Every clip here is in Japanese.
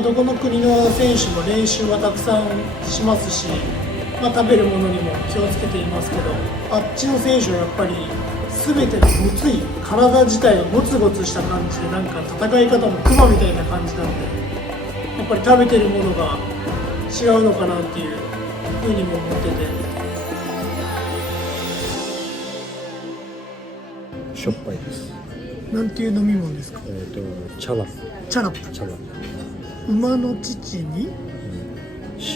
どこの国の選手も練習はたくさんしますし、食べるものにも気をつけていますけど、あっちの選手はやっぱり全てがごつい、体自体がゴツゴツした感じで、なんか戦い方もクマみたいな感じなんで、やっぱり食べてるものが違うのかなっていうふうにも思ってて。しょっぱいです。なんていう飲み物ですか？チャラップ。チャラップ。チャラップ。馬の乳に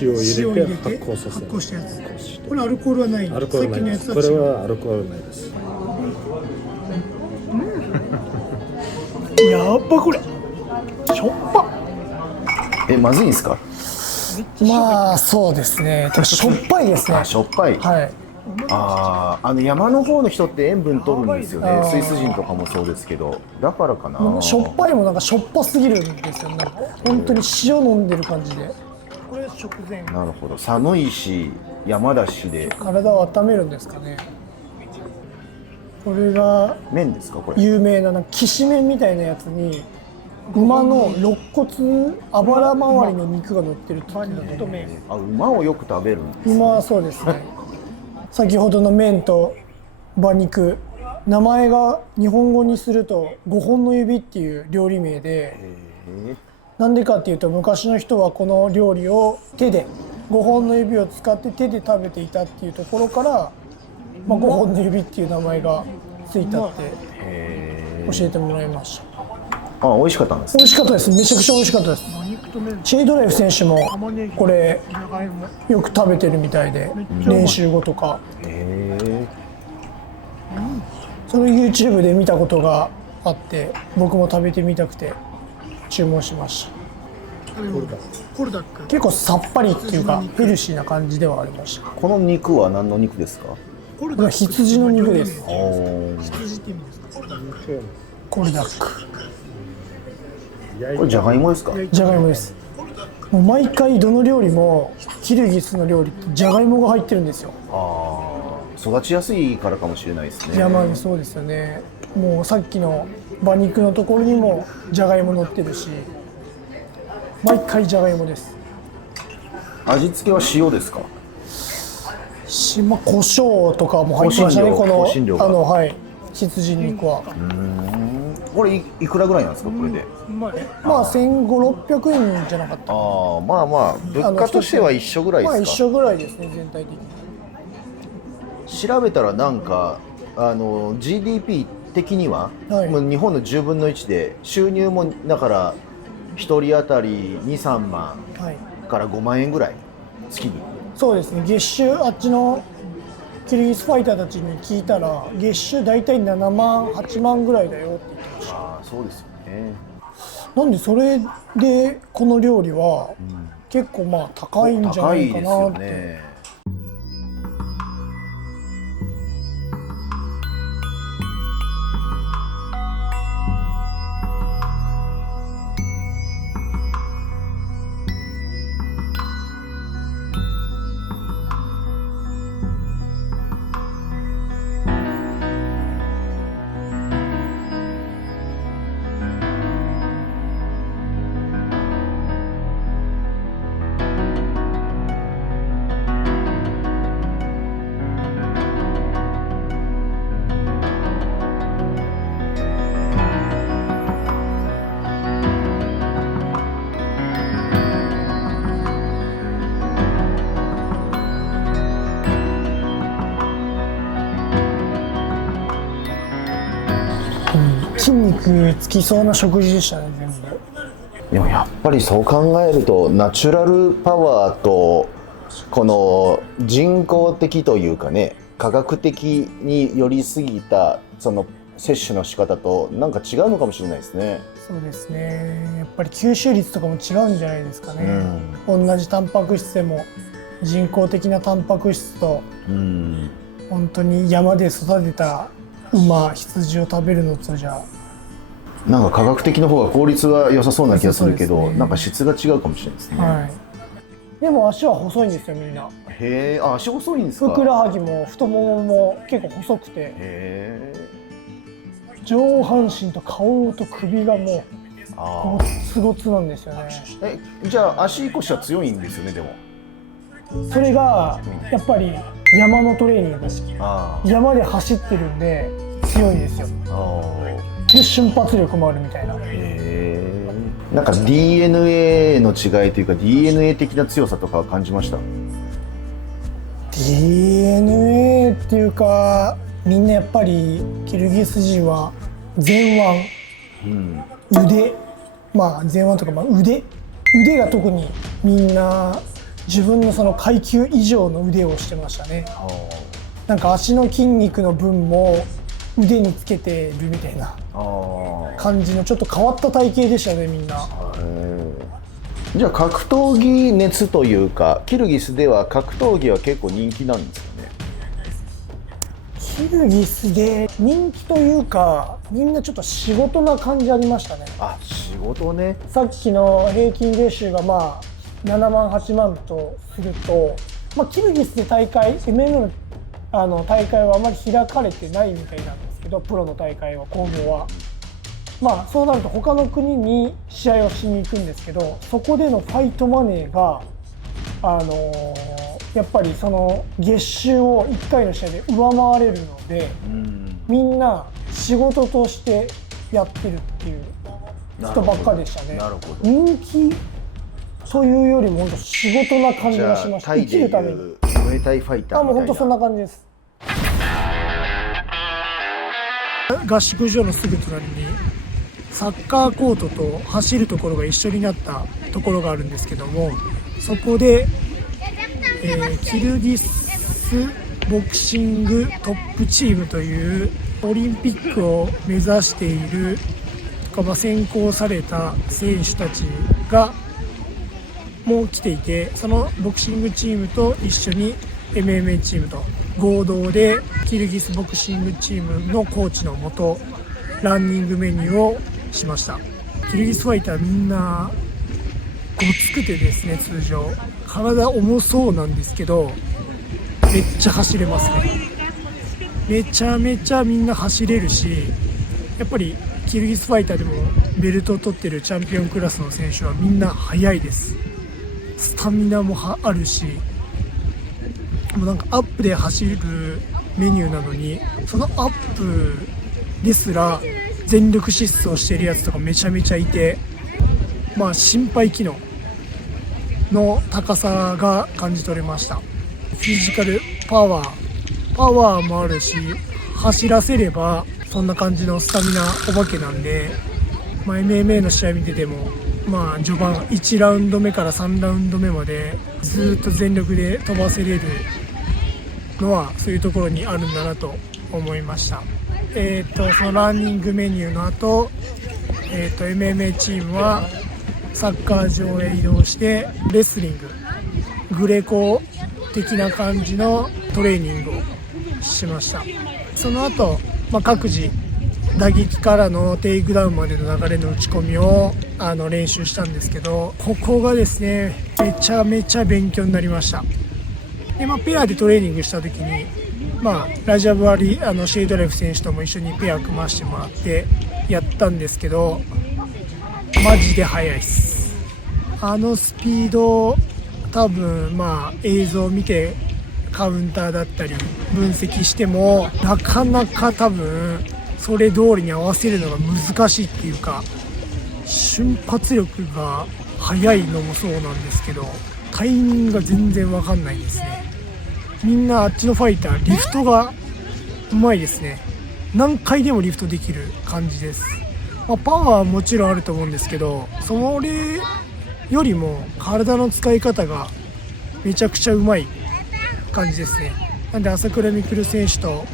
塩を入れて発発酵させる。酵したやつ。これアルコールはない。アルコールないです。これはアルコールないです。やっぱこれしょっぱ。まずいんですか？まあそうですね。しょっぱいですね。しょっぱい。はい。山の方の人って塩分取るんですよね。スイス人とかもそうですけど、だからかな。しょっぱいもなんかしょっぱすぎるんですよ。なんか本当に塩飲んでる感じで。これ食前。なるほど。寒いし山だしで。体を温めるんですかね。これが麺ですかこれ？有名なきしめんみたいなやつに馬の肋骨、あばら周りの肉が乗ってるって言ってたね。馬をよく食べるんですね。馬はそうですね。先ほどの麺と馬肉、名前が日本語にすると5本の指っていう料理名で、なんでかっていうと昔の人はこの料理を手で5本の指を使って手で食べていたっていうところから、5本の指っていう名前がついたって教えてもらいました。美味しかったんです。美味しかったです。めちゃくちゃ美味しかったです。シェイドライフ選手もこれよく食べてるみたいで、練習後とか。その YouTube で見たことがあって、僕も食べてみたくて注文しました。結構さっぱりっていうかヘルシーな感じではありました。この肉は何の肉ですか？これは羊の肉です。羊って意味ですか？コルダック。これじゃがいもですか？じゃがいもです。もう毎回どの料理もキルギスの料理ってじゃがいもが入ってるんですよ。育ちやすいからかもしれないですね。山にそうですよね。もうさっきの馬肉のところにもじゃがいも乗ってるし、毎回じゃがいもです。味付けは塩ですか？胡椒とかも入ってましたね。この羊肉は。これいくらぐらいなんですかこれで？1500、600円じゃなかった。物価としては一緒ぐらいですか？一緒ぐらいですね、全体的に。調べたらなんかGDP 的には、もう日本の10分の1で、収入もだから1人当たり2、3万から5万円ぐらい月に。そうですね。月収あっちのキルギスファイターたちに聞いたら月収大体7万8万ぐらいだよって言ってました。そうですよね。なんでそれでこの料理は結構高いんじゃないかなって。筋肉つきそうな食事でしたね、全部。でもやっぱりそう考えるとナチュラルパワーとこの人工的というかね、科学的に寄りすぎたその摂取の仕方となんか違うのかもしれないですね。そうですね。やっぱり吸収率とかも違うんじゃないですかね。同じタンパク質でも人工的なタンパク質と本当に山で育てた馬、羊を食べるのとじゃなんか科学的の方が効率は良さそうな気がするけど、なんか質が違うかもしれないですね。でも足は細いんですよ、みんな。へえ、足細いんですか？ふくらはぎも太ももも結構細くて、上半身と顔と首がもうあゴツゴツなんですよね。じゃあ足腰は強いんですよねでも。それがやっぱり山のトレーニング、あ山で走ってるんで強いんですよ。で瞬発力もあるみたいな。なんか DNA の違いというか DNA 的な強さとかは感じました？ DNA っていうか、みんなやっぱりキルギス人は前腕、腕、まあ前腕とか、まあ腕が特にみんな自分のその階級以上の腕をしてましたね。なんか足の筋肉の分も腕につけてるみたいな感じのちょっと変わった体型でしたね、みんな。じゃあ格闘技熱というか、キルギスでは格闘技は結構人気なんですよね。キルギスで人気というか、みんなちょっと仕事な感じありましたね。あ、仕事ね。さっきの平均月収がまあ7万8万とすると、まあ、キルギスで大会 MMA の大会はあまり開かれてないみたいなんですけど、プロの大会は興行はまあそうなると他の国に試合をしに行くんですけど、そこでのファイトマネーがやっぱりその月収を1回の試合で上回れるので、みんな仕事としてやってるっていう人ばっかでしたね。なるほど。人気というよりも本当仕事な感じがしました。生きるために。ムエタイファイターみたいな。もう本当そんな感じです。合宿所のすぐ隣にサッカーコートと走るところが一緒になったところがあるんですけども、そこで、キルギスボクシングトップチームというオリンピックを目指している選考された選手たちがもう来ていて、そのボクシングチームと一緒に MMA チームと合同でキルギスボクシングチームのコーチのもとランニングメニューをしました。キルギスファイターみんなごつくてですね、通常体重そうなんですけどめっちゃ走れますね。めちゃめちゃみんな走れるし、やっぱりキルギスファイターでもベルトを取ってるチャンピオンクラスの選手はみんな速いです。スタミナもあるし、もうなんかアップで走るメニューなのに、そのアップですら全力疾走してるやつとかめちゃめちゃいて、まあ心肺機能の高さが感じ取れました。フィジカルパワーもあるし、走らせればそんな感じのスタミナお化けなんで、まあ、MMA の試合見てても、まあ、序盤1ラウンド目から3ラウンド目までずっと全力で飛ばせれるのはそういうところにあるんだなと思いました。そのランニングメニューの後、MMA チームはサッカー場へ移動してレスリング、グレコ的な感じのトレーニングをしました。その後、各自打撃からのテイクダウンまでの流れの打ち込みを練習したんですけど、ここがですねめちゃめちゃ勉強になりました。で、ペアでトレーニングした時に、ラジャブアリシェイドレフ選手とも一緒にペア組ましてもらってやったんですけど、マジで速いっす。スピード多分映像を見てカウンターだったり分析してもなかなか多分それ通りに合わせるのが難しいっていうか、瞬発力が速いのもそうなんですけど、タイミングが全然分かんないですね。みんなあっちのファイターリフトがうまいですね。何回でもリフトできる感じです。パワーはもちろんあると思うんですけど、それよりも体の使い方がめちゃくちゃうまい感じですね。なんで朝倉未来選手と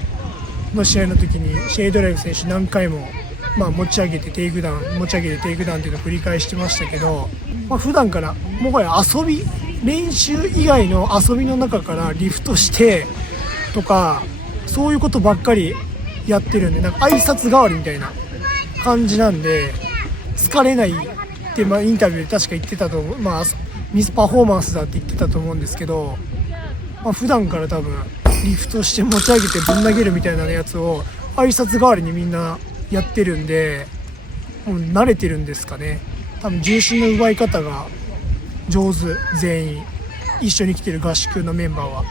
の試合の時にシェイドライブ選手何回も持ち上げてテイクダウンっていうのを繰り返してましたけど、普段からもはや練習以外の遊びの中からリフトしてとかそういうことばっかりやってるんで、なんか挨拶代わりみたいな感じなんで疲れないってインタビューで確か言ってたと思う。ミスパフォーマンスだって言ってたと思うんですけど、普段から多分リフトして持ち上げてぶん投げるみたいなやつを挨拶代わりにみんなやってるんで、もう慣れてるんですかね。多分重心の奪い方が上手、全員一緒に来てる合宿のメンバーは、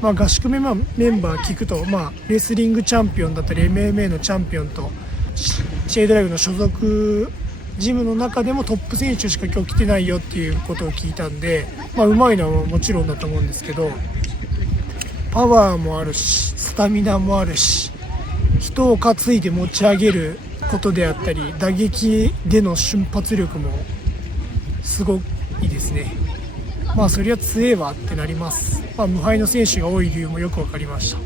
まあ、合宿メンバー聞くと、まあ、レスリングチャンピオンだったり MMA のチャンピオンとシェイドライブの所属ジムの中でもトップ選手しか今日来てないよっていうことを聞いたんで、まあ、うまいのはもちろんだと思うんですけど、パワーもあるしスタミナもあるし、人を担いで持ち上げることであったり打撃での瞬発力もすごいですね。まあそりゃ強えわってなります。まあ、無敗の選手が多い理由もよく分かりました。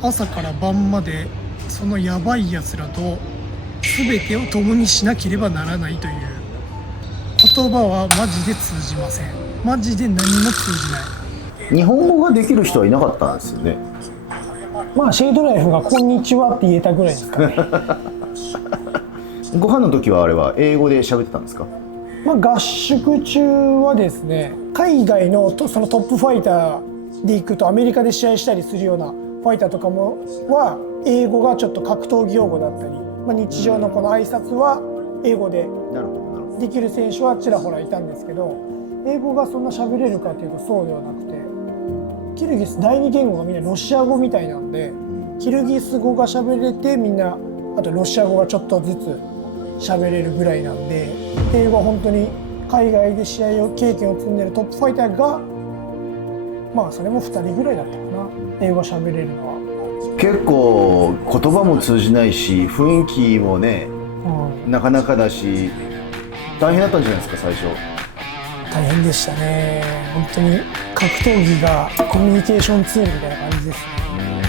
朝から晩までそのやばいやつらと全てを共にしなければならないという言葉はマジで通じません。マジで何も通じない。日本語ができる人はいなかったんですよね。まあシェイドライフがこんにちはって言えたぐらいですかね。ご飯の時はあれは英語で喋ってたんですか？まあ合宿中はですね、海外のそのトップファイターで行くとアメリカで試合したりするようなファイターとかもは英語がちょっと格闘技用語だったり、まあ、日常のこの挨拶は英語でできる選手はちらほらいたんですけど、英語がそんな喋れるかというとそうではなくて、キルギス第二言語がみんなロシア語みたいなんで、キルギス語が喋れてみんなあとロシア語がちょっとずつ喋れるぐらいなんで、英語は本当に海外で試合経験を積んでるトップファイターがまあそれも2人ぐらいだったかな、英語喋れるのは。結構言葉も通じないし雰囲気もね、なかなかだし大変だったんじゃないですか最初。大変でしたね。本当に格闘技がコミュニケーションツールみたいな感じですね。